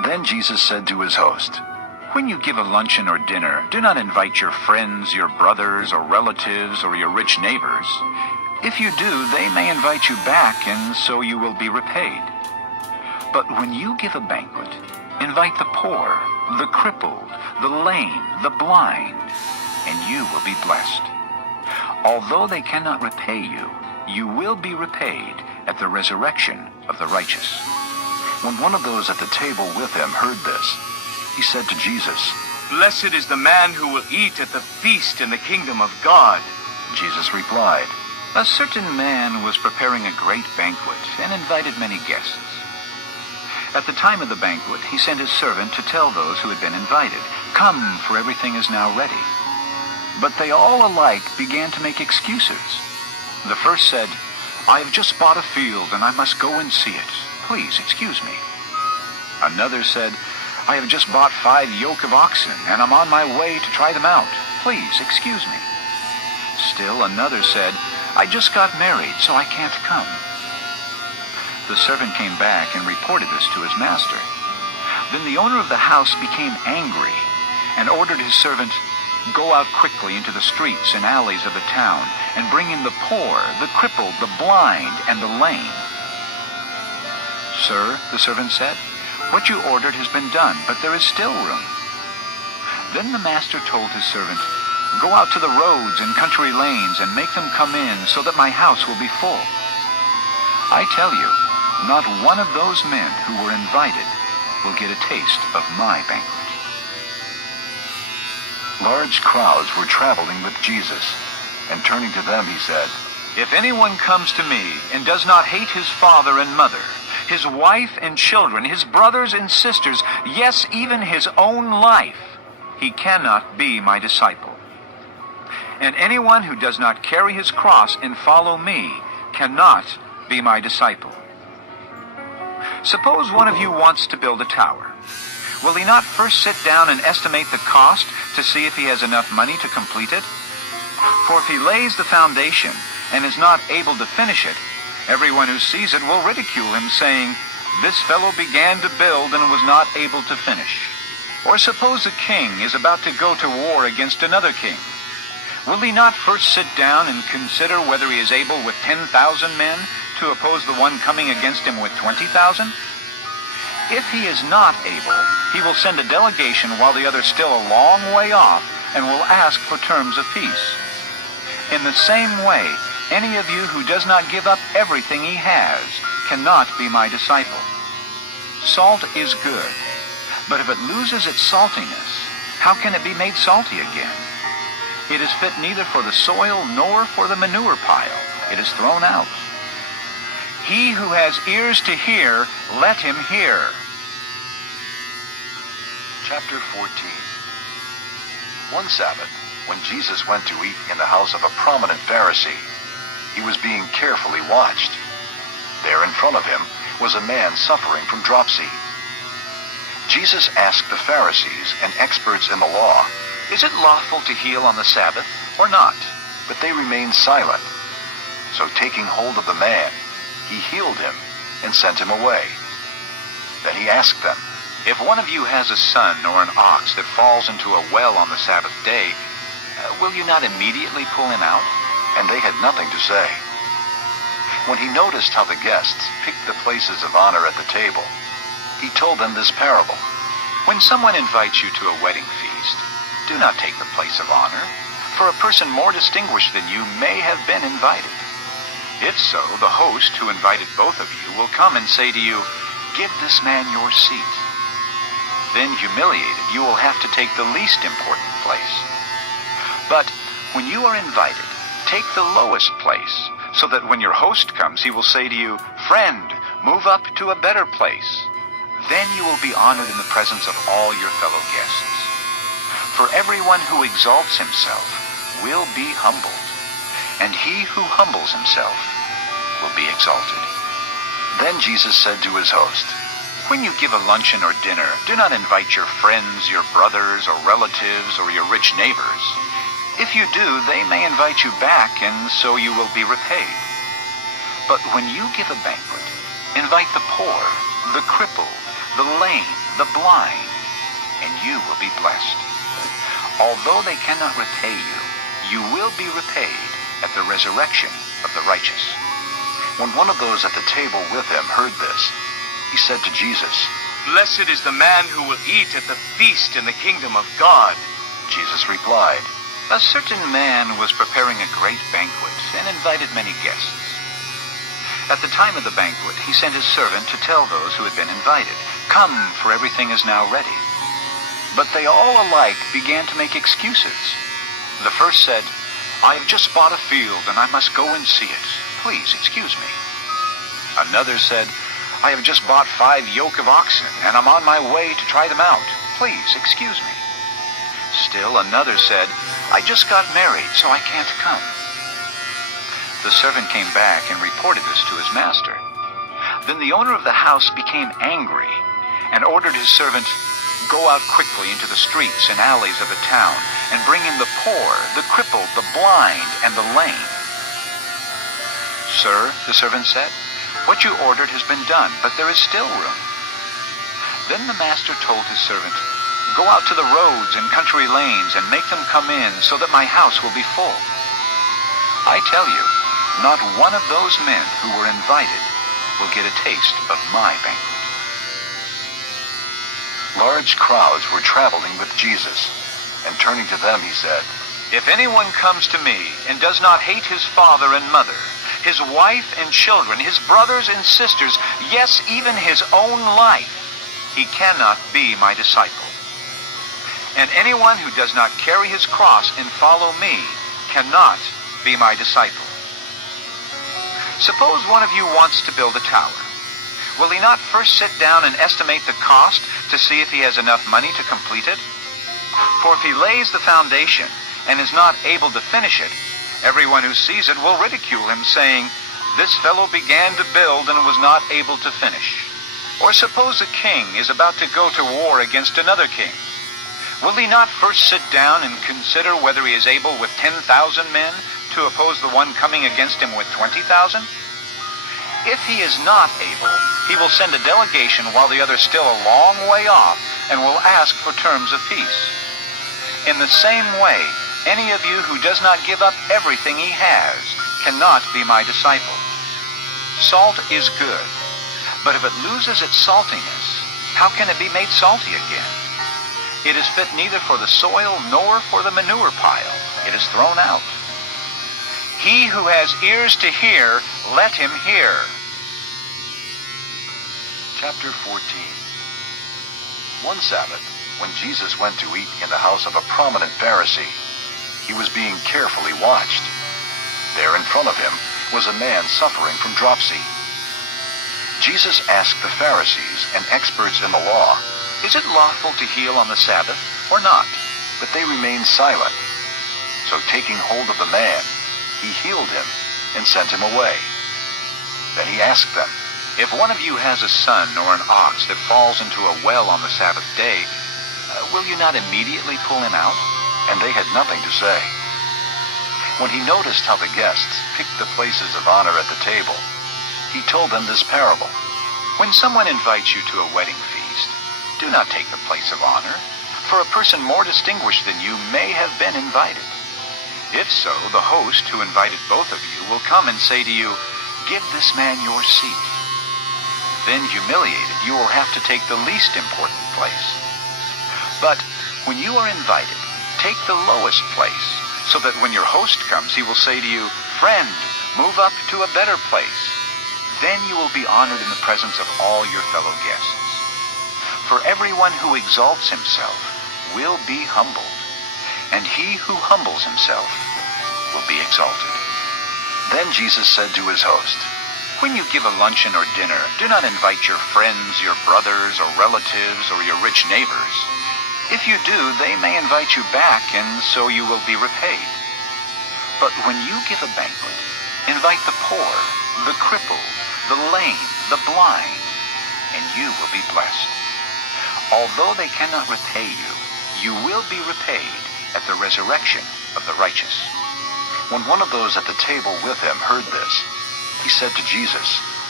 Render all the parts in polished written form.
Then Jesus said to his host, "When you give a luncheon or dinner, do not invite your friends, your brothers or relatives, or your rich neighbors. If you do, they may invite you back, and so you will be repaid. But when you give a banquet, invite the poor, the crippled, the lame, the blind, and you will be blessed. Although they cannot repay you, you will be repaid at the resurrection of the righteous." When one of those at the table with him heard this, he said to Jesus, "Blessed is the man who will eat at the feast in the kingdom of God." Jesus replied, "A certain man was preparing a great banquet and invited many guests. At the time of the banquet, he sent his servant to tell those who had been invited, 'Come, for everything is now ready.' But they all alike began to make excuses. The first said, 'I have just bought a field and I must go and see it. Please excuse me.' Another said, 'I have just bought 5 yoke of oxen and I'm on my way to try them out. Please excuse me.' Still another said, 'I just got married, so I can't come.' The servant came back and reported this to his master. Then the owner of the house became angry and ordered his servant, 'Go out quickly into the streets and alleys of the town and bring in the poor, the crippled, the blind, and the lame.' 'Sir,' the servant said, 'what you ordered has been done, but there is still room.' Then the master told his servant, 'Go out to the roads and country lanes and make them come in so that my house will be full. I tell you, not one of those men who were invited will get a taste of my banquet.'" Large crowds were traveling with Jesus, and turning to them he said, "If anyone comes to me and does not hate his father and mother, his wife and children, his brothers and sisters, yes, even his own life, he cannot be my disciple. And anyone who does not carry his cross and follow me cannot be my disciple. Suppose one of you wants to build a tower. Will he not first sit down and estimate the cost to see if he has enough money to complete it? For if he lays the foundation and is not able to finish it, everyone who sees it will ridicule him, saying, 'This fellow began to build and was not able to finish.' Or suppose a king is about to go to war against another king. Will he not first sit down and consider whether he is able with 10,000 men to oppose the one coming against him with 20,000? If he is not able, he will send a delegation while the other is still a long way off and will ask for terms of peace. In the same way, any of you who does not give up everything he has cannot be my disciple. Salt is good, but if it loses its saltiness, how can it be made salty again? It is fit neither for the soil nor for the manure pile. It is thrown out. He who has ears to hear, let him hear." Chapter 14. One Sabbath, when Jesus went to eat in the house of a prominent Pharisee, he was being carefully watched. There in front of him was a man suffering from dropsy. Jesus asked the Pharisees and experts in the law, "Is it lawful to heal on the Sabbath or not?" But they remained silent. So taking hold of the man, he healed him and sent him away. Then he asked them, "If one of you has a son or an ox that falls into a well on the Sabbath day, will you not immediately pull him out?" And they had nothing to say. When he noticed how the guests picked the places of honor at the table, he told them this parable. "When someone invites you to a wedding feast, do not take the place of honor, for a person more distinguished than you may have been invited. If so, the host who invited both of you will come and say to you, 'Give this man your seat.' Then, humiliated, you will have to take the least important place. But when you are invited, take the lowest place, so that when your host comes, he will say to you, 'Friend, move up to a better place.' Then you will be honored in the presence of all your fellow guests. For everyone who exalts himself will be humbled, and he who humbles himself will be exalted." Then Jesus said to his host, "When you give a luncheon or dinner, do not invite your friends, your brothers or relatives, or your rich neighbors. If you do, they may invite you back, and so you will be repaid. But when you give a banquet, invite the poor, the crippled, the lame, the blind, and you will be blessed. Although they cannot repay you, you will be repaid at the resurrection of the righteous." When one of those at the table with him heard this, he said to Jesus, "Blessed is the man who will eat at the feast in the kingdom of God." Jesus replied, "A certain man was preparing a great banquet and invited many guests. At the time of the banquet, he sent his servant to tell those who had been invited, 'Come, for everything is now ready.' But they all alike began to make excuses. The first said, 'I have just bought a field and I must go and see it. Please excuse me.' Another said, 'I have just bought 5 yoke of oxen and I'm on my way to try them out. Please excuse me.' Still another said, 'I just got married, so I can't come.' The servant came back and reported this to his master. Then the owner of the house became angry and ordered his servant, 'Go out quickly into the streets and alleys of the town and bring in the poor, the crippled, the blind, and the lame.' 'Sir,' the servant said, 'what you ordered has been done, but there is still room.' Then the master told his servant, 'Go out to the roads and country lanes and make them come in so that my house will be full.' I tell you, not one of those men who were invited will get a taste of my banquet." Large crowds were traveling with Jesus, and turning to them he said, "If anyone comes to me and does not hate his father and mother, his wife and children, his brothers and sisters, yes, even his own life, he cannot be my disciple. And anyone who does not carry his cross and follow me cannot be my disciple. Suppose one of you wants to build a tower. Will he not first sit down and estimate the cost to see if he has enough money to complete it? For if he lays the foundation and is not able to finish it, everyone who sees it will ridicule him, saying, 'This fellow began to build and was not able to finish.' Or suppose a king is about to go to war against another king. Will he not first sit down and consider whether he is able with 10,000 men to oppose the one coming against him with 20,000? If he is not able, he will send a delegation while the other is still a long way off and will ask for terms of peace. In the same way, any of you who does not give up everything he has cannot be my disciple. Salt is good, but if it loses its saltiness, how can it be made salty again? It is fit neither for the soil nor for the manure pile. It is thrown out. He who has ears to hear, let him hear." Chapter 14. One Sabbath, when Jesus went to eat in the house of a prominent Pharisee, he was being carefully watched. There in front of him was a man suffering from dropsy. Jesus asked the Pharisees and experts in the law, "Is it lawful to heal on the Sabbath or not?" But they remained silent. So taking hold of the man, he healed him and sent him away. Then he asked them, "If one of you has a son or an ox that falls into a well on the Sabbath day, will you not immediately pull him out?" And they had nothing to say. When he noticed how the guests picked the places of honor at the table, he told them this parable. "When someone invites you to a wedding feast, do not take the place of honor, for a person more distinguished than you may have been invited. If so, the host who invited both of you will come and say to you, 'Give this man your seat.' Then, humiliated, you will have to take the least important place. But when you are invited, take the lowest place, so that when your host comes, he will say to you, 'Friend, move up to a better place.' Then you will be honored in the presence of all your fellow guests. For everyone who exalts himself will be humbled, and he who humbles himself will be exalted." Then Jesus said to his host, "When you give a luncheon or dinner, do not invite your friends, your brothers or relatives, or your rich neighbors. If you do, they may invite you back, and so you will be repaid. But when you give a banquet, invite the poor, the crippled, the lame, the blind, and you will be blessed. Although they cannot repay you, you will be repaid at the resurrection of the righteous." When one of those at the table with him heard this, he said to Jesus,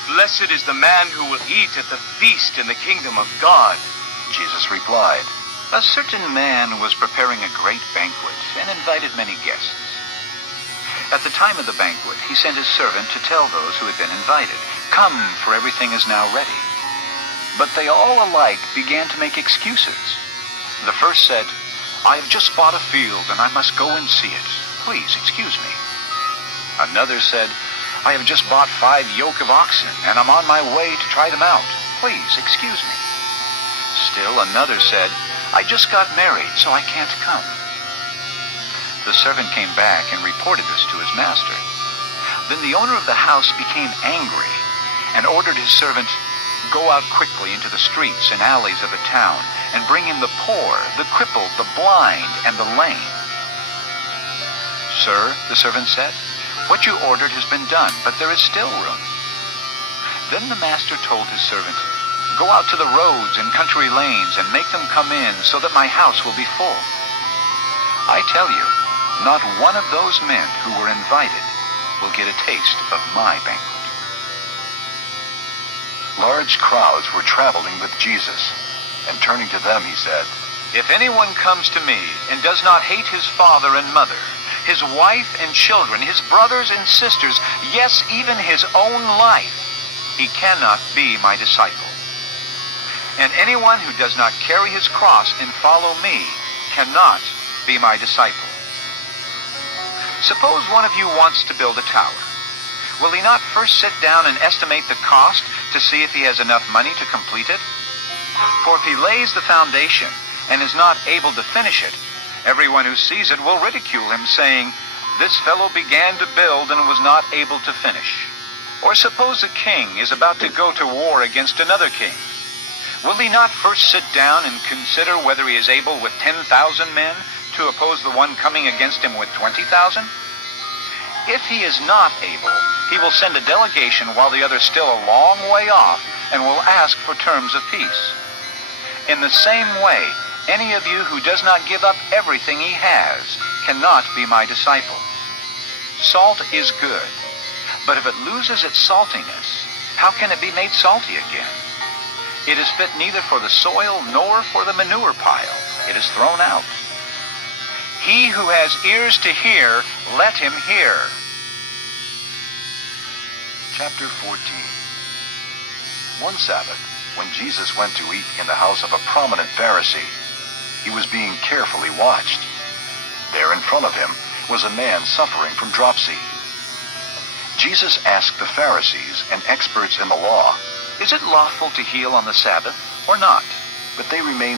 Blessed is the man who will eat at the feast in the kingdom of God. Jesus replied, A certain man was preparing a great banquet and invited many guests. At the time of the banquet, he sent his servant to tell those who had been invited, Come, for everything is now ready. But they all alike began to make excuses. The first said, I have just bought a field and I must go and see it. Please excuse me. Another said, I have just bought 5 yoke of oxen and I'm on my way to try them out. Please excuse me. Still another said, I just got married, so I can't come. The servant came back and reported this to his master. Then the owner of the house became angry and ordered his servant, Go out quickly into the streets and alleys of the town and bring in the poor, the crippled, the blind, and the lame. Sir, the servant said, what you ordered has been done, but there is still room. Then the master told his servant, Go out to the roads and country lanes and make them come in so that my house will be full. I tell you, not one of those men who were invited will get a taste of my banquet. Large crowds were traveling with Jesus, and turning to them he said, If anyone comes to me and does not hate his father and mother, his wife and children, his brothers and sisters, yes, even his own life, he cannot be my disciple. And anyone who does not carry his cross and follow me cannot be my disciple. Suppose one of you wants to build a tower. Will he not first sit down and estimate the cost to see if he has enough money to complete it? For if he lays the foundation and is not able to finish it, everyone who sees it will ridicule him, saying, This fellow began to build and was not able to finish. Or suppose a king is about to go to war against another king. Will he not first sit down and consider whether he is able with 10,000 men to oppose the one coming against him with 20,000? If he is not able, he will send a delegation while the other is still a long way off and will ask for terms of peace. In the same way, any of you who does not give up everything he has cannot be my disciple. Salt is good, but if it loses its saltiness, how can it be made salty again? It is fit neither for the soil nor for the manure pile. It is thrown out. He who has ears to hear, let him hear. Chapter 14. One Sabbath, when Jesus went to eat in the house of a prominent Pharisee, he was being carefully watched. There in front of him was a man suffering from dropsy. Jesus asked the Pharisees and experts in the law, Is it lawful to heal on the Sabbath or not? but they remained